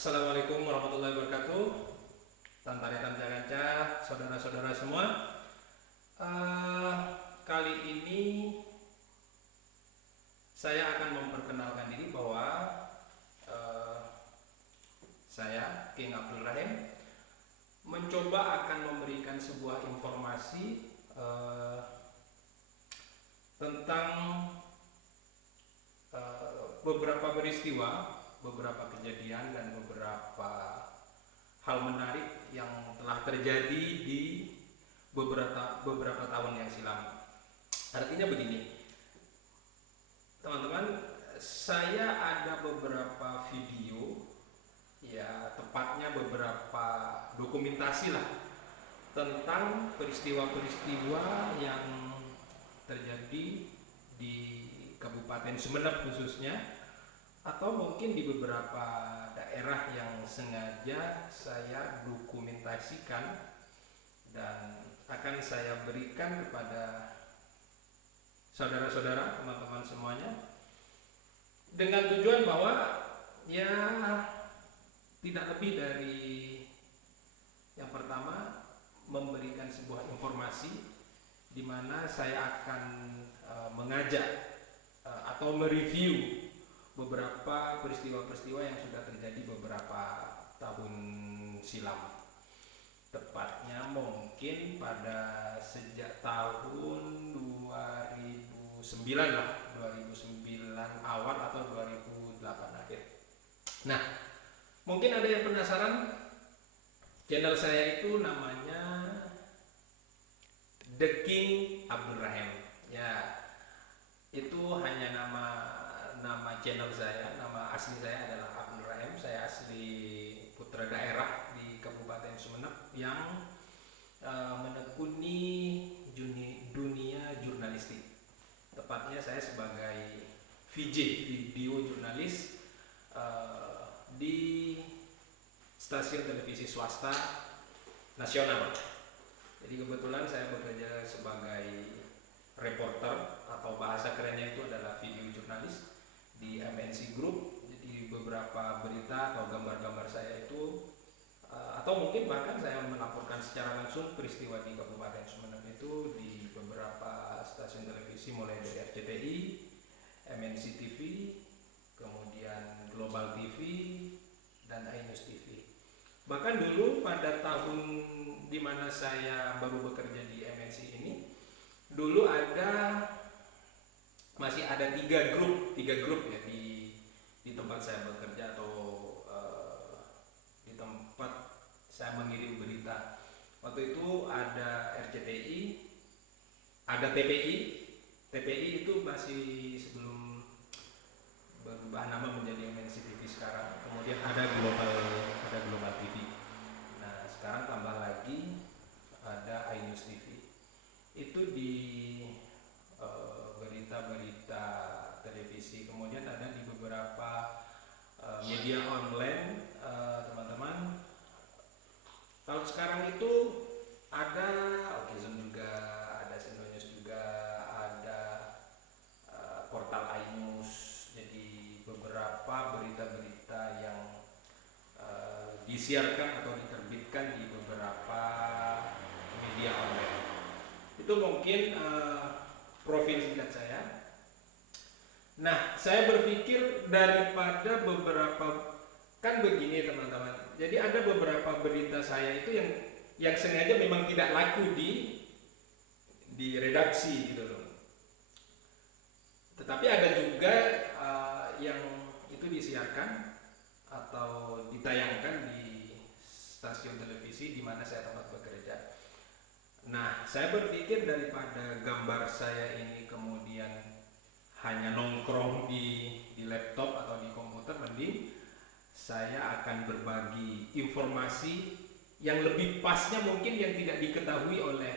Assalamualaikum warahmatullahi wabarakatuh. Tanpa Jaganca, saudara-saudara semua. Eh, Kali ini saya akan memperkenalkan diri bahwa eh, saya King Abdul Rahim mencoba akan memberikan sebuah informasi tentang beberapa peristiwa, beberapa kejadian dan beberapa hal menarik yang telah terjadi di beberapa tahun yang silam. Artinya begini, teman-teman, saya ada beberapa video, ya tepatnya beberapa dokumentasi lah tentang peristiwa-peristiwa yang terjadi di Kabupaten Sumeneb khususnya, atau mungkin di beberapa daerah yang sengaja saya dokumentasikan dan akan saya berikan kepada saudara-saudara, teman-teman semuanya, dengan tujuan bahwa ya tidak lebih dari yang pertama, memberikan sebuah informasi di mana saya akan mengajak atau mereview beberapa peristiwa-peristiwa yang sudah terjadi beberapa tahun silam. Tepatnya mungkin pada sejak tahun 2009 lah, 2009 awal atau 2008 akhir. Nah, mungkin ada yang penasaran, channel saya itu namanya The King Abdul Rahim. Ya, itu hanya nama channel saya. Nama asli saya adalah Abdul Rahim. Saya asli putra daerah di Kabupaten Sumeneb yang menekuni dunia jurnalistik. Tepatnya saya sebagai VJ, video jurnalis di stasiun televisi swasta nasional. Jadi kebetulan saya bekerja sebagai reporter, atau bahasa kerennya itu adalah video jurnalis di MNC Group. Jadi beberapa berita atau gambar-gambar saya itu atau mungkin bahkan saya melaporkan secara langsung peristiwa di Kabupaten Sumeneb itu di beberapa stasiun televisi, mulai dari RCTI, MNC TV, kemudian Global TV, dan iNews TV. Bahkan dulu pada tahun di mana saya baru bekerja di MNC ini, dulu masih ada tiga grup ya di tempat saya bekerja, atau di tempat saya mengirim berita. Waktu itu ada RCTI, ada TPI. TPI itu masih sebelum berubah nama menjadi MNC TV sekarang. Kemudian ada Global TV. Nah, sekarang tambah lagi ada iNews TV. Itu di berita-berita televisi. Kemudian ada di beberapa media online, teman-teman. Kalau sekarang itu ada Okezon juga, ada Sendo News juga, ada portal iNews. Jadi beberapa berita-berita yang disiarkan atau diterbitkan di beberapa media online. Itu mungkin profil singkat saya. Nah, saya berpikir daripada kan begini teman-teman. Jadi ada beberapa berita saya itu yang sengaja memang tidak laku di redaksi gitu loh. Tetapi ada juga yang itu disiarkan atau ditayangkan di stasiun televisi di mana saya tempat bekerja. Nah, saya berpikir daripada gambar saya ini kemudian hanya nongkrong di laptop atau di komputer, mending saya akan berbagi informasi yang lebih pasnya mungkin yang tidak diketahui oleh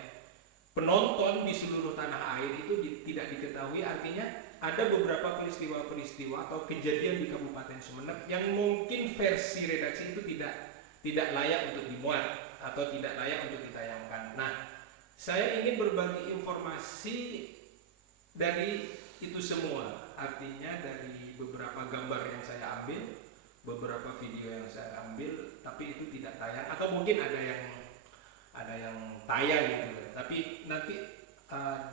penonton di seluruh tanah air itu tidak diketahui. Artinya ada beberapa peristiwa-peristiwa atau kejadian di Kabupaten Sumeneb yang mungkin versi redaksi itu tidak layak untuk dimuat atau tidak layak untuk ditayangkan. Nah, saya ingin berbagi informasi dari itu semua, artinya dari beberapa gambar yang saya ambil, beberapa video yang saya ambil tapi itu tidak tayang, atau mungkin ada yang tayang gitu. Tapi nanti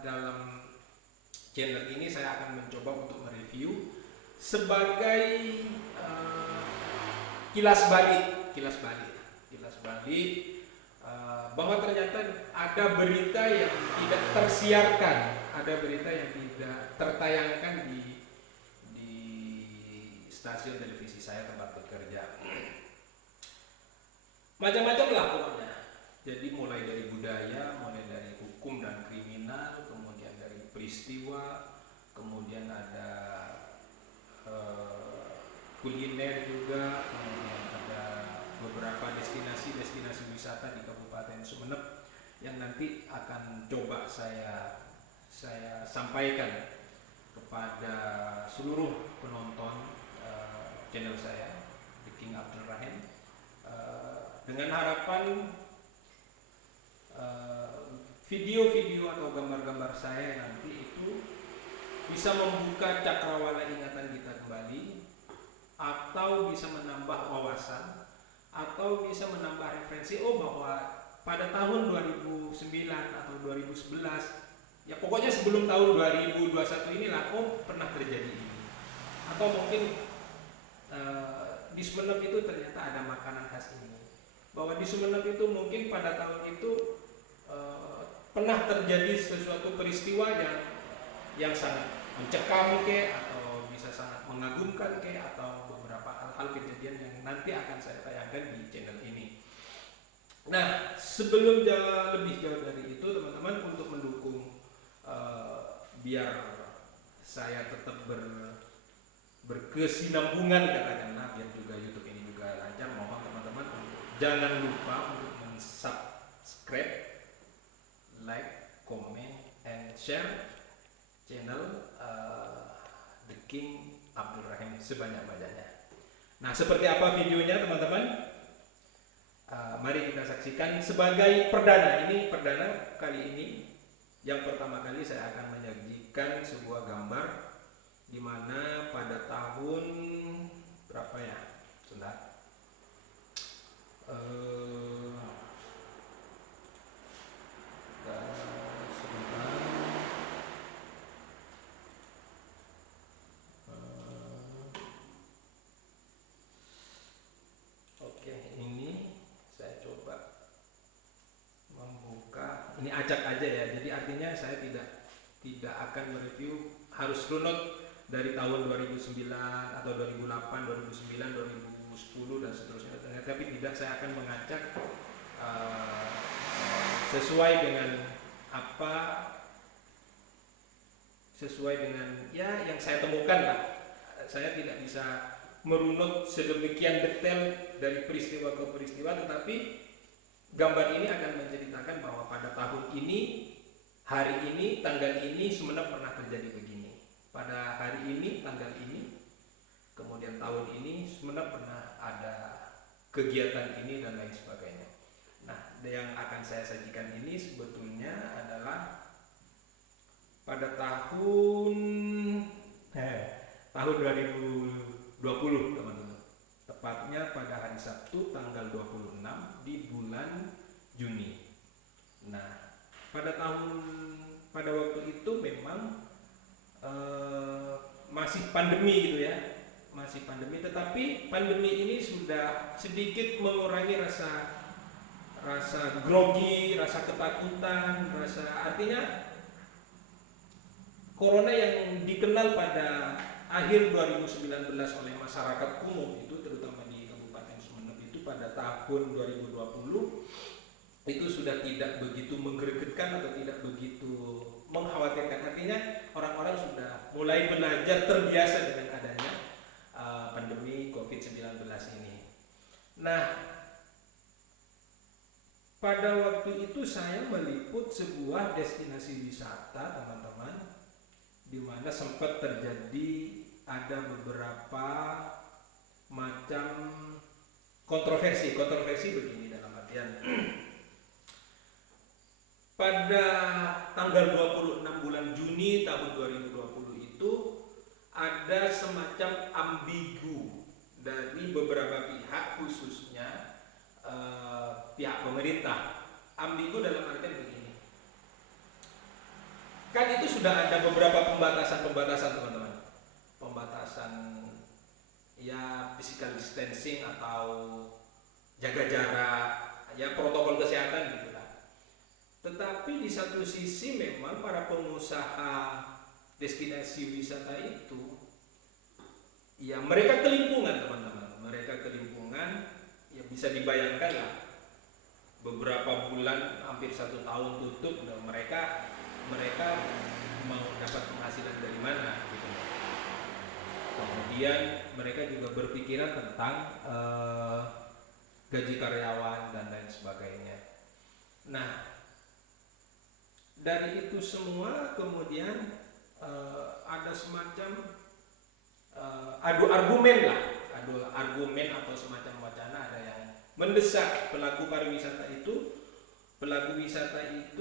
dalam channel ini saya akan mencoba untuk mereview sebagai uh, kilas balik bahwa ternyata ada berita yang tidak tersiarkan, ada berita yang tidak tertayangkan di stasiun televisi saya tempat bekerja. Macam-macam lah pokoknya. Jadi mulai dari budaya, mulai dari hukum dan kriminal, kemudian dari peristiwa, kemudian ada kuliner juga, kemudian ada beberapa destinasi wisata di Kabupaten Sumeneb yang nanti akan coba saya sampaikan kepada seluruh penonton channel saya, The King Abdul Rahim, dengan harapan video-video atau gambar-gambar saya nanti itu bisa membuka cakrawala ingatan kita kembali, atau bisa menambah wawasan, atau bisa menambah referensi, bahwa pada tahun 2009 atau 2011, ya pokoknya sebelum tahun 2021 inilah, pernah terjadi ini. Atau mungkin di Sumeneb itu ternyata ada makanan khas ini, bahwa di Sumeneb itu mungkin pada tahun itu pernah terjadi sesuatu peristiwa yang sangat mencekam atau bisa sangat mengagumkan atau beberapa hal-hal kejadian yang nanti akan saya tayangkan di channel ini. Nah, sebelum lebih jauh dari itu, teman-teman, untuk mendukung biar saya tetap berkesinambungan, katakanlah, biar juga YouTube ini juga lancar, mohon teman-teman jangan lupa untuk subscribe, like, comment, and share channel The King Abdul Rahim sebanyak-banyaknya. Nah, seperti apa videonya, teman-teman? Mari kita saksikan sebagai perdana. Ini perdana kali ini. Yang pertama kali saya akan menyajikan sebuah gambar di mana pada tahun berapa ya? Sebentar. Ini acak aja ya, jadi artinya saya tidak akan mereview harus runut dari tahun 2009 atau 2008, 2009, 2010 dan seterusnya, tapi tidak, saya akan mengacak sesuai dengan ya yang saya temukan lah. Saya tidak bisa merunut sedemikian detail dari peristiwa ke peristiwa, tetapi gambar ini akan menceritakan bahwa pada tahun ini, hari ini, tanggal ini, Sumeneb pernah terjadi begini. Pada hari ini, tanggal ini, kemudian tahun ini, Sumeneb pernah ada kegiatan ini dan lain sebagainya. Nah, yang akan saya sajikan ini sebetulnya adalah pada tahun 2020, teman-teman. Tepatnya pada hari Sabtu tanggal 26 di bulan Juni. Nah, pada waktu itu memang masih pandemi gitu ya. Masih pandemi, tetapi pandemi ini sudah sedikit mengurangi rasa grogi, rasa ketakutan, artinya corona yang dikenal pada akhir 2019 oleh masyarakat umum itu, terutama di Kabupaten Sumeneb itu pada tahun 2020 itu sudah tidak begitu menggereketkan atau tidak begitu mengkhawatirkan. Artinya orang-orang sudah mulai belajar terbiasa dengan adanya pandemi COVID-19 ini. Nah, pada waktu itu saya meliput sebuah destinasi wisata, teman-teman, di mana sempat terjadi ada beberapa macam kontroversi begini, dalam artian pada tanggal 26 bulan Juni tahun 2020 itu ada semacam ambigu dari dari beberapa pihak, khususnya pihak pemerintah. Ambigu dalam artian begini, kan itu sudah ada beberapa pembatasan teman-teman, pembatasan ya physical distancing atau jaga jarak, ya protokol kesehatan gitu lah. Tetapi di satu sisi memang para pengusaha destinasi wisata itu, ya mereka kelimpungan teman-teman, mereka kelimpungan, ya bisa dibayangkan lah, beberapa bulan hampir 1 tahun tutup, dan mereka mau dapat penghasilan dari mana gitu. Kemudian mereka juga berpikiran tentang gaji karyawan dan lain sebagainya. Nah, dari itu semua kemudian ada semacam adu argumen atau semacam wacana, ada yang mendesak pelaku wisata itu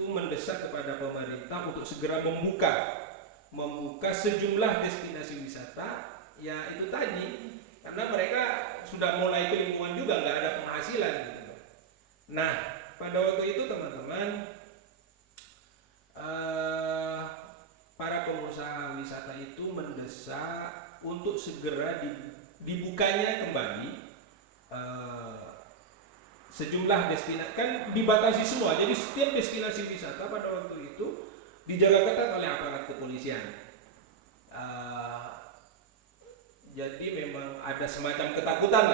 mendesak kepada pemerintah untuk segera membuka sejumlah destinasi wisata, ya itu tadi, karena mereka sudah mulai kelimpungan juga, nggak ada penghasilan gitu. Nah, pada waktu itu teman-teman, para pengusaha wisata itu mendesak untuk segera dibukanya kembali sejumlah destinasi, kan dibatasi semua, jadi setiap destinasi wisata pada waktu itu dijaga ketat oleh aparat kepolisian. Jadi memang ada semacam ketakutan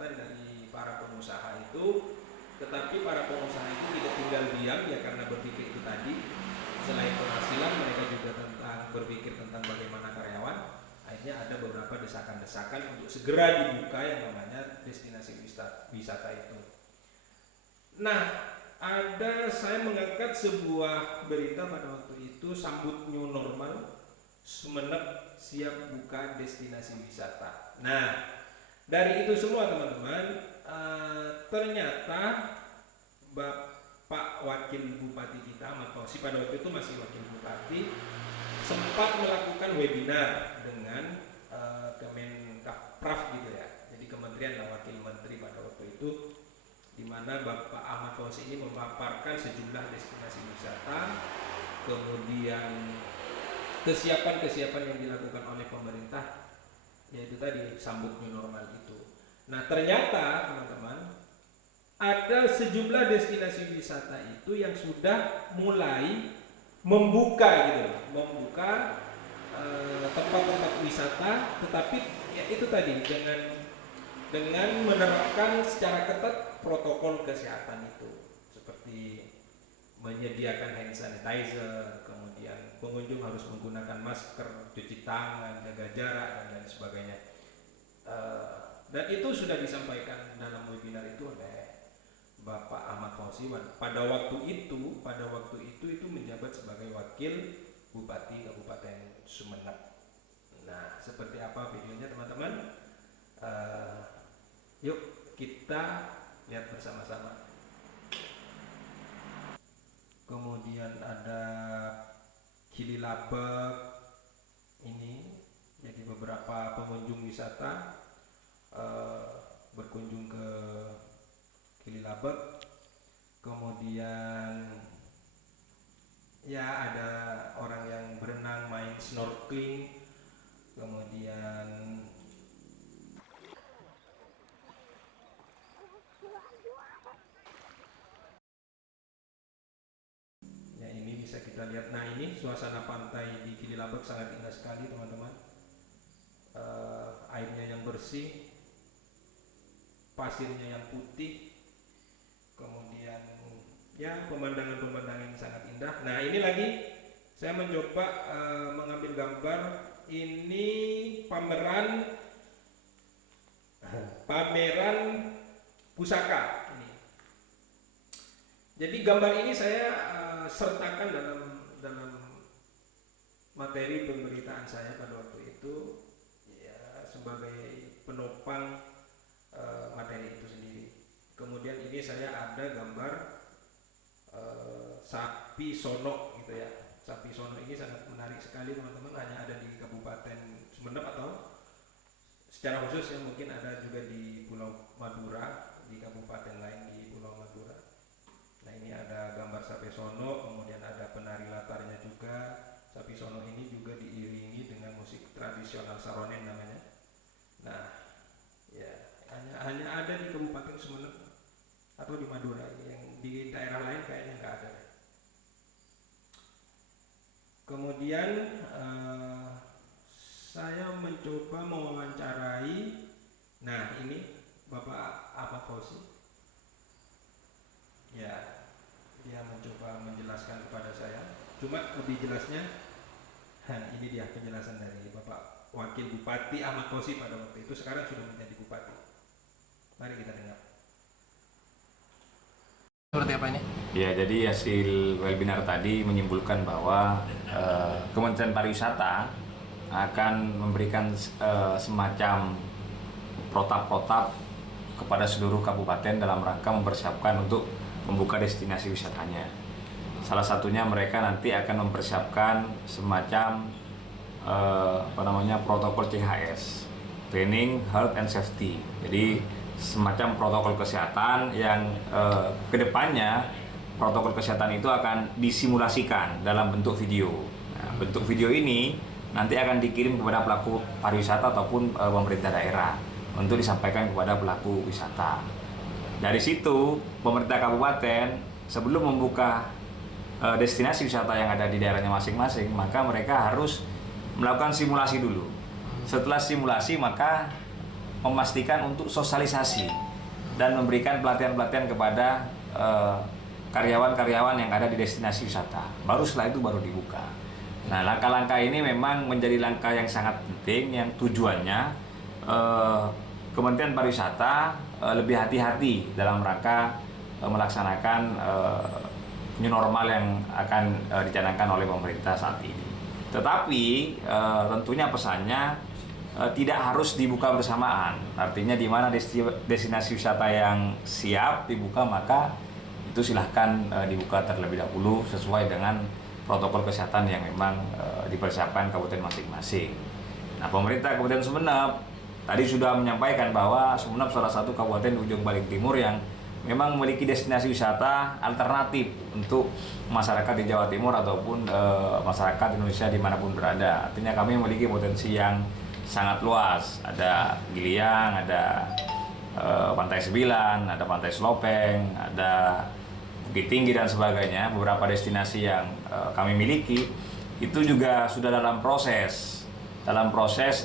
dari para pengusaha itu, tetapi para pengusaha itu tidak tinggal diam, ya karena berpikir itu tadi, selain penghasilan mereka juga berpikir tentang bagaimana karyawan. Akhirnya ada beberapa desakan-desakan untuk segera dibuka yang namanya destinasi wisata itu. Nah, saya mengangkat sebuah berita pada waktu itu, sambut new normal, Sumeneb siap buka destinasi wisata. Nah, dari itu semua teman-teman, ternyata Bapak Wakil Bupati kita, Ahmad Fauzi, pada waktu itu masih Wakil Bupati, sempat melakukan webinar dengan Kemenparekraf gitu ya. Jadi kementerian dan wakil menteri pada waktu itu, di mana Bapak Ahmad Fauzi ini memaparkan sejumlah destinasi wisata, kemudian kesiapan yang dilakukan oleh pemerintah, yaitu tadi sambut new normal itu. Nah, ternyata teman-teman, ada sejumlah destinasi wisata itu yang sudah mulai membuka tempat-tempat wisata, tetapi ya itu tadi dengan menerapkan secara ketat protokol kesehatan itu, seperti menyediakan hand sanitizer, kemudian pengunjung harus menggunakan masker, cuci tangan, jaga jarak dan lain sebagainya. Dan itu sudah disampaikan dalam webinar itu oleh Bapak Ahmad Fauzi pada waktu itu menjabat sebagai Wakil Bupati Kabupaten Sumeneb. Nah, seperti apa videonya teman-teman? Yuk kita lihat bersama-sama. Kemudian ada Cililabek, ini jadi beberapa pengunjung wisata berkunjung ke Cililabek. Kemudian ya ada orang yang berenang, main snorkeling. Kemudian ya ini bisa kita lihat. Nah, ini suasana pantai di Cililabek sangat indah sekali teman-teman. Airnya yang bersih, pasirnya yang putih, kemudian ya pemandangan yang sangat indah. Nah, ini lagi saya mencoba mengambil gambar. Ini pameran pusaka ini. Jadi gambar ini saya sertakan dalam materi pemberitaan saya pada waktu itu, ya sebagai penopang materi itu sendiri. Kemudian ini saya ada gambar sapi sono gitu ya. Sapi sono ini sangat menarik sekali teman-teman, hanya ada di Kabupaten Sumeneb atau secara khusus yang mungkin ada juga tradisional Saronen namanya. Nah, ya hanya ada di Kabupaten Sumeneb atau di Madura, yang di daerah lain kayaknya nggak ada. Kemudian saya mencoba mewawancarai, nah ini Bapak Ahmad Fauzi, ya dia mencoba menjelaskan kepada saya, cuma lebih jelasnya ini dia penjelasan dari Bapak Wakil Bupati Ahmad Fauzi pada waktu itu, sekarang sudah menjadi Bupati. Mari kita dengar. Seperti apa ini? Ya, jadi hasil webinar tadi menyimpulkan bahwa Kementerian Pariwisata akan memberikan semacam protap-protap kepada seluruh kabupaten dalam rangka mempersiapkan untuk membuka destinasi wisatanya. Salah satunya mereka nanti akan mempersiapkan semacam protokol CHS, Training, Health and Safety. Jadi semacam protokol kesehatan yang kedepannya protokol kesehatan itu akan disimulasikan dalam bentuk video. Nah, bentuk video ini nanti akan dikirim kepada pelaku pariwisata ataupun pemerintah daerah untuk disampaikan kepada pelaku wisata. Dari situ pemerintah kabupaten sebelum membuka destinasi wisata yang ada di daerahnya masing-masing, maka mereka harus melakukan simulasi dulu. Setelah simulasi maka memastikan untuk sosialisasi dan memberikan pelatihan-pelatihan kepada karyawan-karyawan yang ada di destinasi wisata. Baru setelah itu baru dibuka. Nah, langkah-langkah ini memang menjadi langkah yang sangat penting, yang tujuannya Kementerian Pariwisata lebih hati-hati dalam rangka melaksanakan new normal yang akan dicanangkan oleh pemerintah saat ini. Tetapi tentunya pesannya tidak harus dibuka bersamaan. Artinya di mana destinasi wisata yang siap dibuka, maka itu silahkan dibuka terlebih dahulu sesuai dengan protokol kesehatan yang memang dipersiapkan kabupaten masing-masing. Nah, pemerintah Kabupaten Sumeneb tadi sudah menyampaikan bahwa Sumeneb salah satu kabupaten ujung paling timur yang memang memiliki destinasi wisata alternatif untuk masyarakat di Jawa Timur ataupun masyarakat Indonesia dimanapun berada. Artinya kami memiliki potensi yang sangat luas. Ada Giliang, ada Pantai Sembilan, ada Pantai Selopeng, ada Bukit Tinggi dan sebagainya. Beberapa destinasi yang kami miliki itu juga sudah dalam proses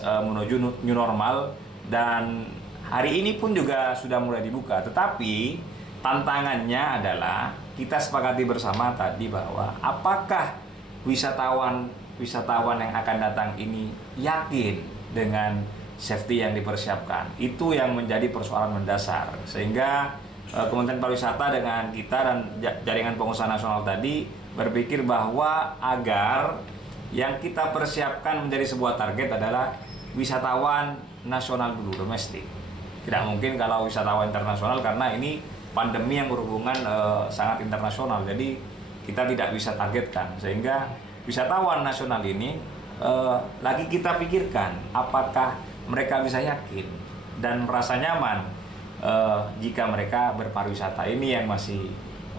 menuju new normal, dan hari ini pun juga sudah mulai dibuka. Tetapi tantangannya adalah kita sepakati bersama tadi bahwa apakah wisatawan yang akan datang ini yakin dengan safety yang dipersiapkan. Itu yang menjadi persoalan mendasar, sehingga Kementerian Pariwisata dengan kita dan jaringan pengusaha nasional tadi berpikir bahwa agar yang kita persiapkan menjadi sebuah target adalah wisatawan nasional dulu, domestik. Tidak mungkin kalau wisatawan internasional, karena ini pandemi yang berhubungan sangat internasional, jadi kita tidak bisa targetkan. Sehingga wisatawan nasional ini lagi kita pikirkan apakah mereka bisa yakin dan merasa nyaman jika mereka berpariwisata. Ini yang masih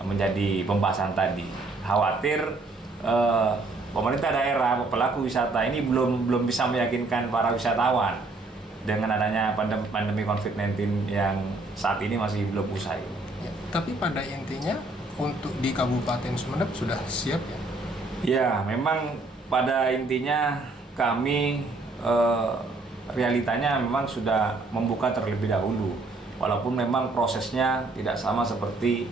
menjadi pembahasan tadi. Khawatir pemerintah daerah, pelaku wisata ini belum bisa meyakinkan para wisatawan dengan adanya pandemi COVID-19 yang saat ini masih belum usai. Ya, tapi pada intinya untuk di Kabupaten Sumeneb sudah siap ya? Ya, memang pada intinya kami realitanya memang sudah membuka terlebih dahulu. Walaupun memang prosesnya tidak sama seperti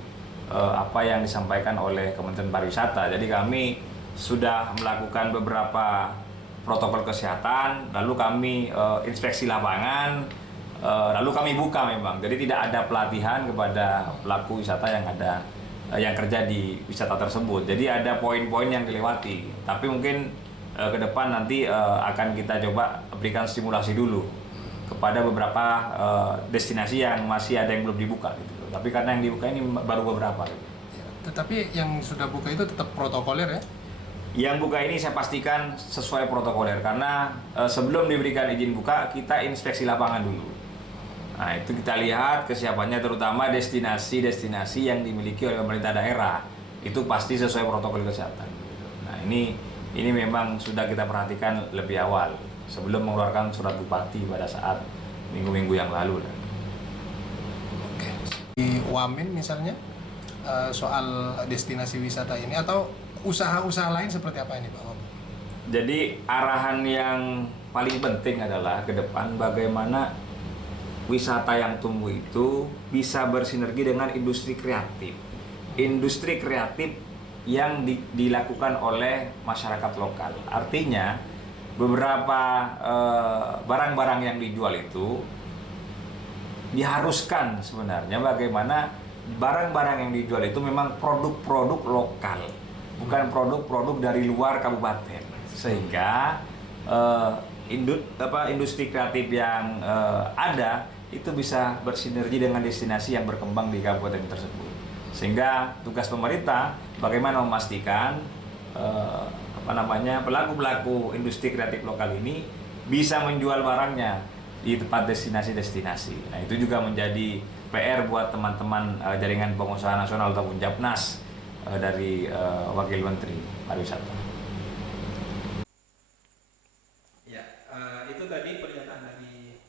apa yang disampaikan oleh Kementerian Pariwisata. Jadi kami sudah melakukan beberapa protokol kesehatan, lalu kami inspeksi lapangan, lalu kami buka memang. Jadi tidak ada pelatihan kepada pelaku wisata yang kerja di wisata tersebut. Jadi ada poin-poin yang dilewati. Tapi mungkin ke depan nanti akan kita coba berikan stimulasi dulu kepada beberapa destinasi yang masih ada yang belum dibuka gitu. Tapi karena yang dibuka ini baru beberapa gitu. Ya, tetapi yang sudah buka itu tetap protokoler ya? Yang buka ini saya pastikan sesuai protokoler, karena sebelum diberikan izin buka kita inspeksi lapangan dulu. Nah, itu kita lihat kesiapannya, terutama destinasi-destinasi yang dimiliki oleh pemerintah daerah. Itu pasti sesuai protokol kesehatan. Nah, ini memang sudah kita perhatikan lebih awal. sebelum mengeluarkan surat bupati pada saat minggu-minggu yang lalu. Oke. Di Wamen misalnya soal destinasi wisata ini atau usaha-usaha lain seperti apa ini Pak Wabu? Jadi arahan yang paling penting adalah ke depan bagaimana wisata yang tumbuh itu bisa bersinergi dengan industri kreatif. Industri kreatif yang dilakukan oleh masyarakat lokal. Artinya beberapa barang-barang yang dijual itu diharuskan sebenarnya bagaimana barang-barang yang dijual itu memang produk-produk lokal, bukan produk-produk dari luar kabupaten, sehingga industri kreatif yang ada itu bisa bersinergi dengan destinasi yang berkembang di kabupaten tersebut. Sehingga tugas pemerintah bagaimana memastikan pelaku-pelaku industri kreatif lokal ini bisa menjual barangnya di tempat destinasi-destinasi. Nah, itu juga menjadi PR buat teman-teman jaringan pengusaha nasional ataupun Japnas dari Wakil Menteri Pariwisata. Ya, itu tadi pernyataan dari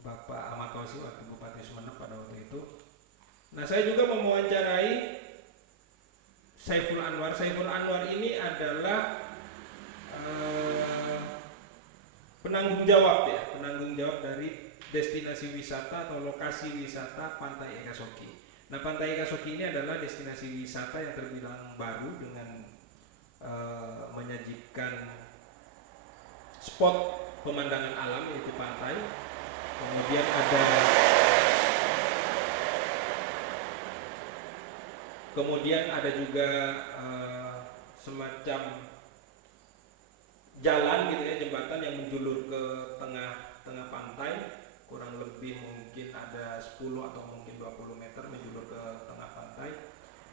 Bapak Ahmad Fauzi, Wakil Bupati Sumeneb pada waktu itu. Nah, saya juga mewawancarai Saiful Anwar. Saiful Anwar ini adalah penanggung jawab dari destinasi wisata atau lokasi wisata Pantai Eka Soki. Nah, Pantai Eka Soki ini adalah destinasi wisata yang terbilang baru dengan menyajikan spot pemandangan alam yaitu pantai. Kemudian ada juga semacam jalan gitu ya, jembatan yang menjulur ke tengah pantai, kurang lebih mungkin ada 10 atau mungkin 20 meter menjulur ke tengah pantai.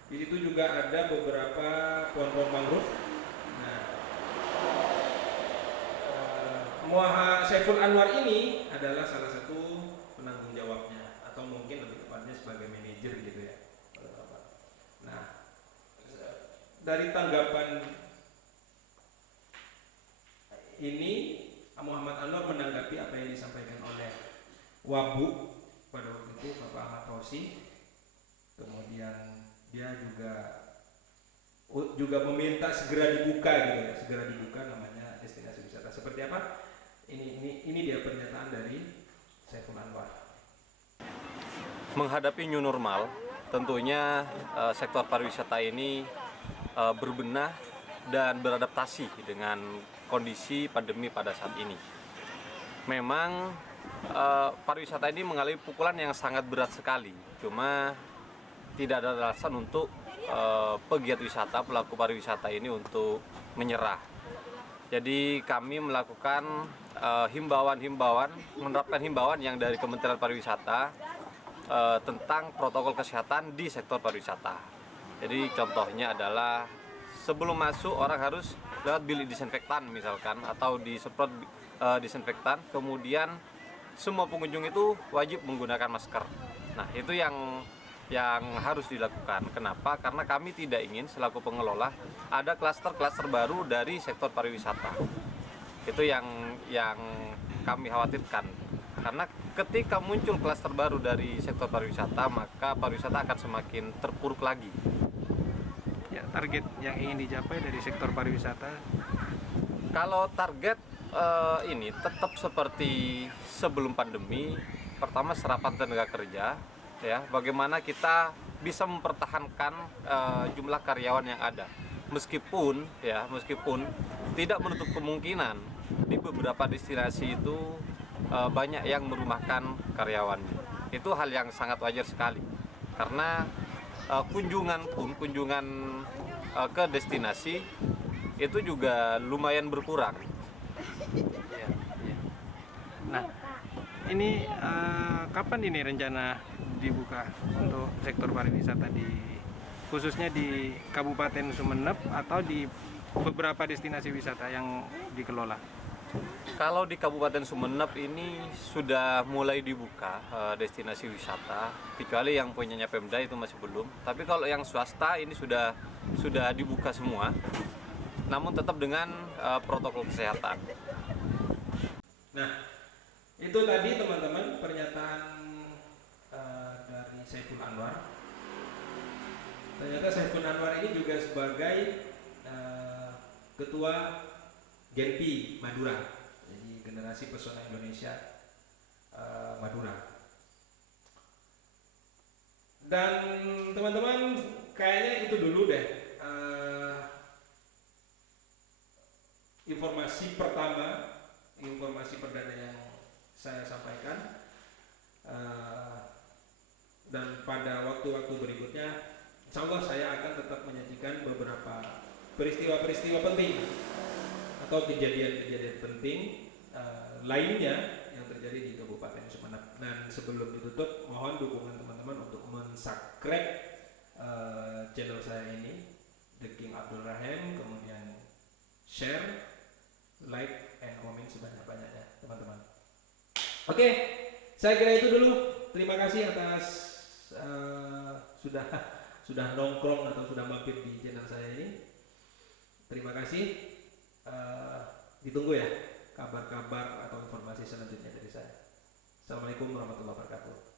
Di situ juga ada beberapa pohon-pohon mangrove. Nah, Muhammad Saiful Anwar ini adalah salah satu penanggung jawabnya, atau mungkin lebih tepatnya sebagai manajer gitu ya. Nah, dari tanggapan ini Muhammad Anwar menanggapi apa yang disampaikan oleh Wabu pada waktu itu, Bapak Ahmad Fauzi. Kemudian dia juga meminta segera dibuka gitu ya, segera dibuka namanya destinasi wisata. Seperti apa? Ini dia pernyataan dari Saiful Anwar. Menghadapi new normal, tentunya sektor pariwisata ini berbenah dan beradaptasi dengan kondisi pandemi pada saat ini. Memang pariwisata ini mengalami pukulan yang sangat berat sekali. Cuma tidak ada alasan untuk pegiat wisata, pelaku pariwisata ini untuk menyerah. Jadi kami melakukan menerapkan himbauan yang dari Kementerian Pariwisata tentang protokol kesehatan di sektor pariwisata. Jadi contohnya adalah sebelum masuk orang harus lewat bilik disinfektan misalkan, atau disemprot disinfektan. Kemudian semua pengunjung itu wajib menggunakan masker. Nah, itu yang harus dilakukan. Kenapa? Karena kami tidak ingin selaku pengelola ada klaster-klaster baru dari sektor pariwisata. Itu yang kami khawatirkan. Karena ketika muncul klaster baru dari sektor pariwisata, maka pariwisata akan semakin terpuruk lagi. Ya, target yang ingin dicapai dari sektor pariwisata? Kalau target ini tetap seperti sebelum pandemi. Pertama, serapan tenaga kerja, ya, bagaimana kita bisa mempertahankan jumlah karyawan yang ada. Meskipun tidak menutup kemungkinan di beberapa destinasi itu banyak yang merumahkan karyawannya. Itu hal yang sangat wajar sekali, karena kunjungan ke destinasi itu juga lumayan berkurang. Ya, ya. Nah, ini kapan ini rencana dibuka untuk sektor pariwisata khususnya di Kabupaten Sumeneb atau di beberapa destinasi wisata yang dikelola? Kalau di Kabupaten Sumeneb ini sudah mulai dibuka destinasi wisata, kecuali yang punyanya Pemda itu masih belum. Tapi kalau yang swasta ini sudah dibuka semua. namun tetap dengan protokol kesehatan. Nah, itu tadi teman-teman pernyataan dari Saiful Anwar. Ternyata Saiful Anwar ini juga sebagai ketua Genpi Madura, jadi generasi pesona Indonesia Madura. Dan teman-teman, kayaknya itu dulu deh informasi pertama, informasi perdana yang saya sampaikan. Dan pada waktu-waktu berikutnya, insya Allah saya akan tetap menyajikan beberapa peristiwa-peristiwa penting atau kejadian-kejadian penting lainnya yang terjadi di Kabupaten Sumeneb. Dan sebelum ditutup, mohon dukungan teman-teman untuk mensubscribe channel saya ini, The King Abdul Rahim, kemudian share, like, and comment sebanyak-banyaknya, teman-teman. Oke, saya kira itu dulu. Terima kasih atas sudah nongkrong atau sudah mampir di channel saya ini. Terima kasih. Ditunggu ya kabar-kabar atau informasi selanjutnya dari saya. Assalamualaikum warahmatullahi wabarakatuh.